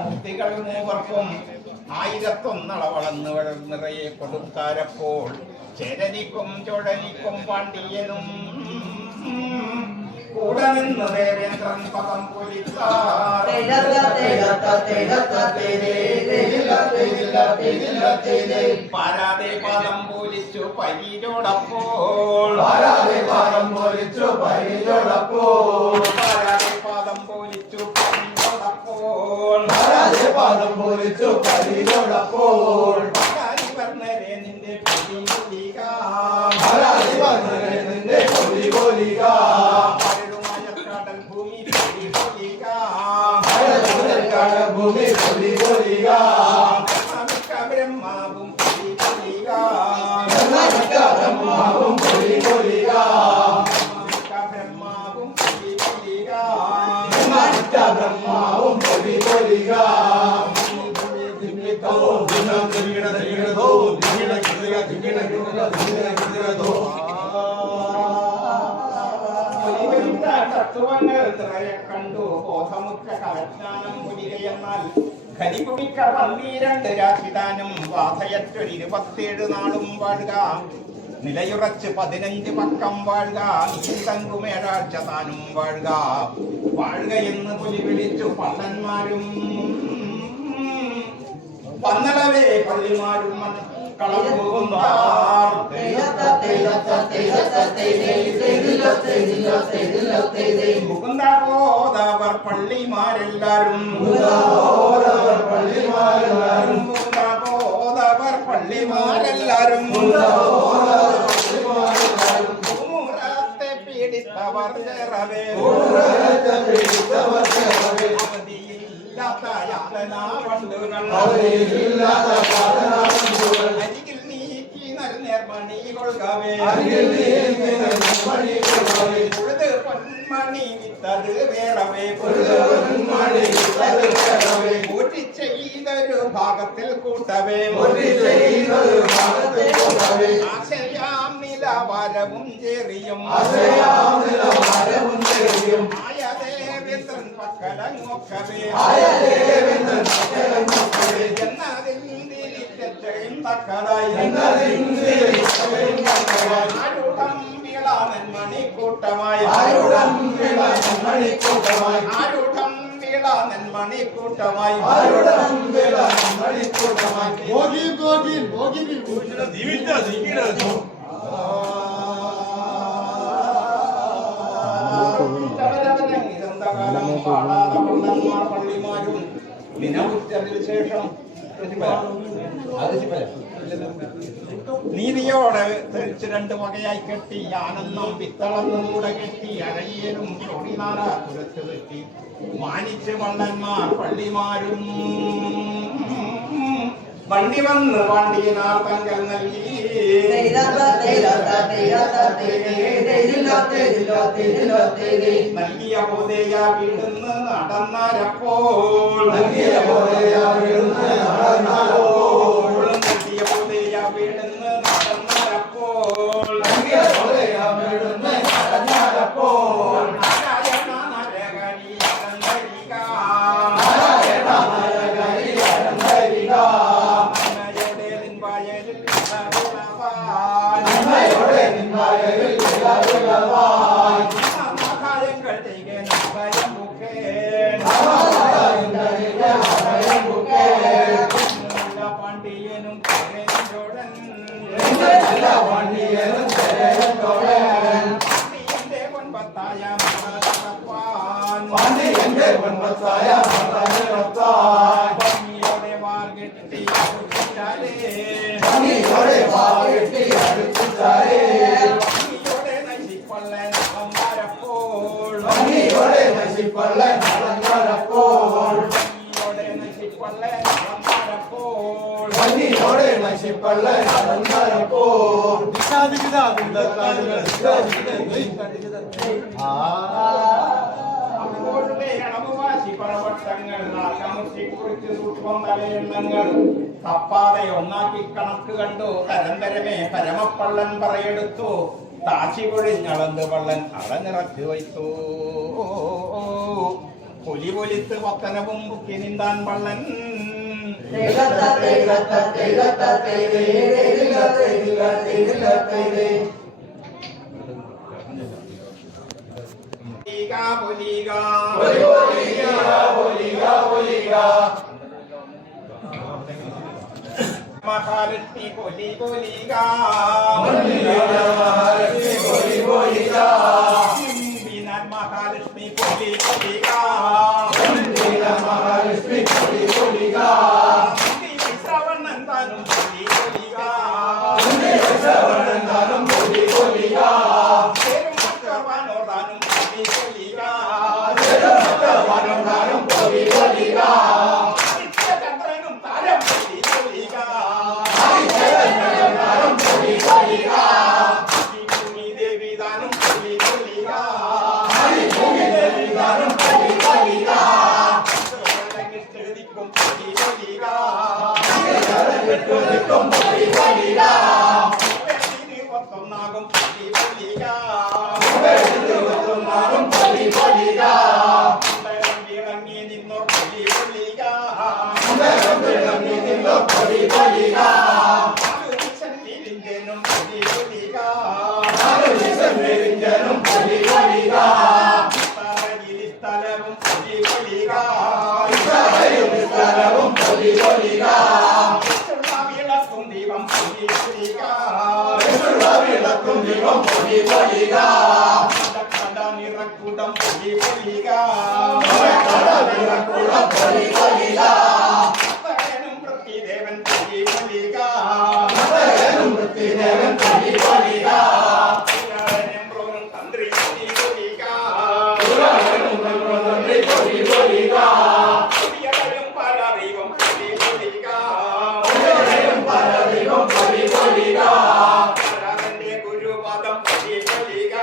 മുക്തികൾ മൂവർക്കും 1001 വളർന്നു നിറയെ കൊടുത്താരപ്പോൾ ചേരനിക്കും ചുഴനിക്കും പാണ്ഡ്യനും കൂടെ നിന്ന് ദേവേന്ദ്രൻ പദം പാരാതെ പാദം പോലിച്ചു പരീരോടപ്പോൾ പാരാതെ പാദം പോലിച്ചു പരീരോടപ്പോൾ പാരാതെ പാദം പോലിച്ചു പരീരോടപ്പോൾ പാരാതെ പാദം പോലിച്ചു പരീരോടപ്പോൾ പരാതി വർണ്ണരെ നിന്റെ പൊലി കൊലിക പരാതി വർണ്ണരെ നിന്റെ പൊലി കൊലിക ഭൂമി പൊലി കൊലിക ബ്രഹ്മാവും പൊലി കൊലിക ബ്രഹ്മാവും പൊലി കൊലിക ബ്രഹ്മാവും പൊലി കൊലിക ബ്രഹ്മാവും പൊലി കൊലിക തത്വങ്ങൾ കണ്ടു ബോധമുറ്റ കലജ്ഞാനം മുനികയെന്നാൽ ഖനികുമിക്ക 12 രാശിദാനം ബാധയറ്റൊരു 27 നാളും വാഴുക നിലയുറച്ച് 15 പക്കം വാഴുക നീന്തങ്കുമേഴാഴ്ച താനും വാഴുക വാഴുക എന്ന് പുലി വിളിച്ചു പള്ളന്മാരും പന്നളവേ പള്ളിമാരും മുകുന്ദബോധവർ പള്ളിമാരെല്ലാരും മുകുന്ദബോധവർ പള്ളിമാരെല്ലാരും മൂറത്തെ പീഡിത്തവർ ചേറവേ അരികിൽ നീക്കി നിർമണി കൊള്ളുകവേ പൊഴുത് പൊന്മണി വിത്തത് വേറവേ ൂട്ടി ചെയ്തൊരു ഭാഗത്തിൽ കൂട്ടവേ ആശയാം നിലവാരവും ചേറിയും ആയദേവേന്ദ്രൻ പക്കലങ്ങൊക്കവേ എന്നതിൽ തക്കതായി ആരുടം വിളാനൻ മണിക്കൂട്ടമായി ആരുടം വിളാനൻ മണിക്കൂട്ടമായി ആരുടം വിളാനൻ മണിക്കൂട്ടമായി ആരുടം വിളാനൻ മണിക്കൂട്ടമായി മോഗി മോഗി മോഗി ജീവിച്ച ജീവിച്ചു പള്ളിമാരും ദിനമുറ്റതിന് ശേഷം നീതിയോടെ തെളിച്ച് രണ്ട് വകയായി കെട്ടി ആനന്ദം പിത്തളന്നൂടെ കെട്ടി അഴകിയരും ചൊടിനാറ പുരത്ത് കെട്ടി മാനിച്ച് വള്ളന്മാർ പള്ളിമാരും വണ്ടി വന്ന് വണ്ടിയിനാർ തങ്കൽ നൽകി നൽകിയ പോതേയ വീടുന്ന് നടന്നപ്പോൾ നൽകിയ പോതേയ വീടുന്ന് നടന്നപ്പോൾ പാണ്ഡ്യനും പാണ്ഡ്യന്റെ പൊൻപത്തായ ഭംഗിയോടെ വാർകെട്ടി ഭംഗിയോടെ വാർകെട്ടി അടുപ്പിച്ചാലേ ഭംഗിയോടെ നശിക്കൊള്ളൻ അമ്മാരപ്പോൾ ഭംഗിയോടെ നശിപ്പള്ളൻ നടന്നപ്പോൾ ഭംഗിയോടെ നശിക്കൊള്ളൻ അമ്മാരപ്പോൾ ഭംഗിയോടെ നശിപ്പള്ളൻ നടന്നപ്പോൾ അവരുടെ അണുവാശി പർവട്ടങ്ങൾ നാക്കമുറ്റിക്കുറിച്ച് സൂക്ഷ്മം തലയെണ്ണങ്ങൾ തപ്പാതെ ഒന്നാക്കി കണക്ക് കണ്ടു തരന്തരമേ പരമപ്പള്ളൻ പറയെടുത്തു താശി പൊഴിഞ്ഞളന്ത് പള്ളൻ അളനിറക്കി വയ്ത്തു പുലി പൊലിത്ത് പത്തനവും ബുക്കി നീന്താൻ പള്ളൻ മഹാലക്ഷ്മി പൊലി പൊലിക മഹാലക്ഷ്മി പൊലി പൊലിക മഹാലക്ഷ്മി പൊലിക ശ്രവണൻ താനും പൊലി പൊലിക ശ്രവണന്താനും പൊലിക ോടാനും പൊലി പൊലിക വനന്താനും പൊലിക ചന്ദ്രനും താരം പൊലി പൊലിക പൊലിക ഭൂമി ദേവിദാനും പൊലി പൊലിക ദേവിദാനും പൊലിക എഴുതിക്കും പൊലി പൊലിക പൊലിക ഒന്നാകും പൊലി പൊലിക പൊലിക ഇറങ്ങി നിന്നോ പൊലി പൊലിക പൊലിക ും പൊലി പൊലിക പൊലിക സ്ഥലവും പൊലി പൊലിക സ്ഥലവും പൊലിക വിളക്കും ദീപം പൊലി പൊലിക വിളക്കും ദീപം പൊലിക നിറക്കൂടം പൊലി പൊലിക പൊലിക വൃത്തിദേവൻ പൊലി പൊലിക വൃത്തിദേവൻ പൊലിക തന്ത്രി പൊലി പൊലിക പൊലിക പല ദൈവം പൊലി പൊലിക പരദൈവം പൊലിക ഗുരുപാദം പൊലി പൊലിക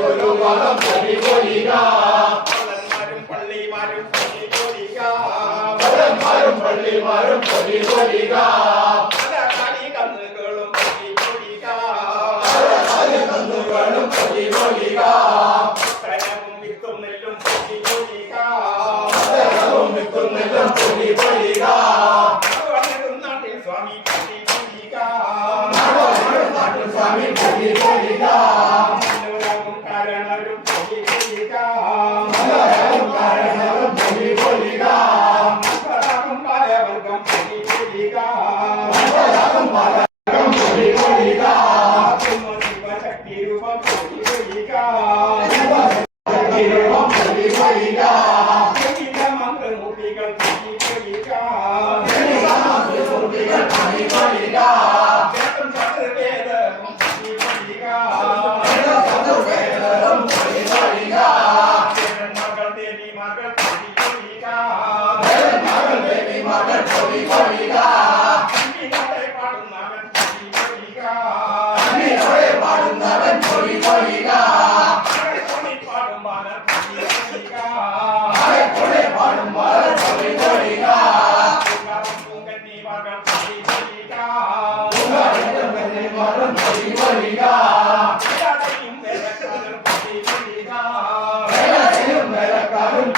ഗുരുപാദം പൊലിക പള്ളിമാരും പൊലി പൊലിക പള്ളിമാരും പൊലിക കാലി കന്നുകളും പൊലി പൊലിക കന്നുകളും പൊലിക കരവും വിത്തും നെല്ലും പൊലി പൊലിക വിത്തുന്നെല്ലും പൊലിക നാട്ടിൽ സ്വാമി പൊലി പൊലിക നാട്ടിൽ സ്വാമി സ്വാമി പൊലി പൊലിക മനോരവും കാരണരും പൊലി പൊലിക മനോരവും കാരണവും പൊലി പൊലിക മനോരവും പലവർഗം പൊലി പൊലിക മനോരവും പലവർഗം പൊലി പൊലിക ശിവശക്തി രൂപം പൊലി പൊലിക ശക്തിരൂപം പൊലി പൊലിക മന്ത്രമൂർത്തികൾ പൊലി പൊലിക മന്ത്രമൂർത്തികൾ പൊലി പൊലിക ചതുർവേദവും പൊലി പൊലിക ചതുർവേദവും പൊലി പൊലിക മകൾ ദേവി മകൾ പൊലി പൊലിക മകൾ ദേവി മകൾ പൊലി പൊലിക കണ്ണിനോടെ പാടുന്നവൻ പൊലി പൊലിക കണ്ണിനോടെ പാടുന്നവൻ പൊലി പൊലിക പാടുമാന പൊലി പൊലിക മഴക്കൊടെ പാടുമ്പോൾ പൊലി പൊലിക പൂങ്കന്നി മകൾ പൊലി പൊലിക മകളും പൊലി പൊലിക വേലക്കാരൻ പൊലി പൊലിക വേലയും വേലക്കാരും